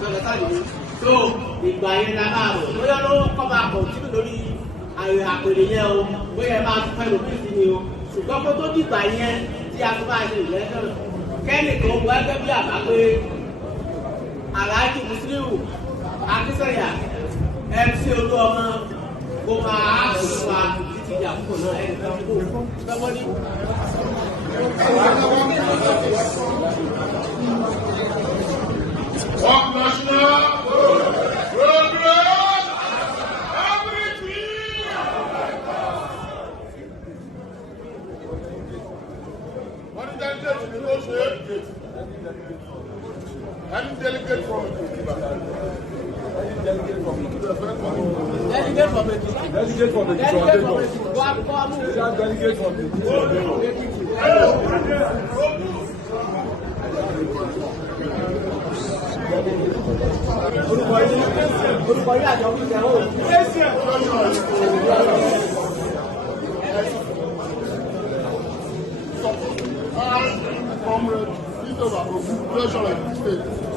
So ìgbà yẹn la máa rò bóyá ló kọ́ máa kọ̀ntínú lórí àpèrè yẹn o bóyá ẹ máa tún fẹ́ lómi sí ni o ṣùgbọ́n kó tó dìgbà yẹn tí a tún máa ṣe ìlẹ́jọ́ kẹ́nìkan wọ ẹgbẹ́ bí àbá pé Alhaji Musiliu Akínsànyà MC Oluomo kó máa sùn wa títí di àkókò náà ẹni tó ń kó sọ́mọ́dí. Walk national progress, everything. What is that delegate to negotiate? Any delegate from Delegate from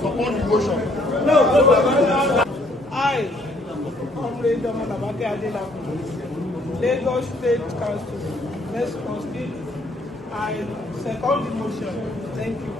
support the motion. I, Comrade Omonabake Adelabu, Lagos State Council, next State, I second the motion. Thank you.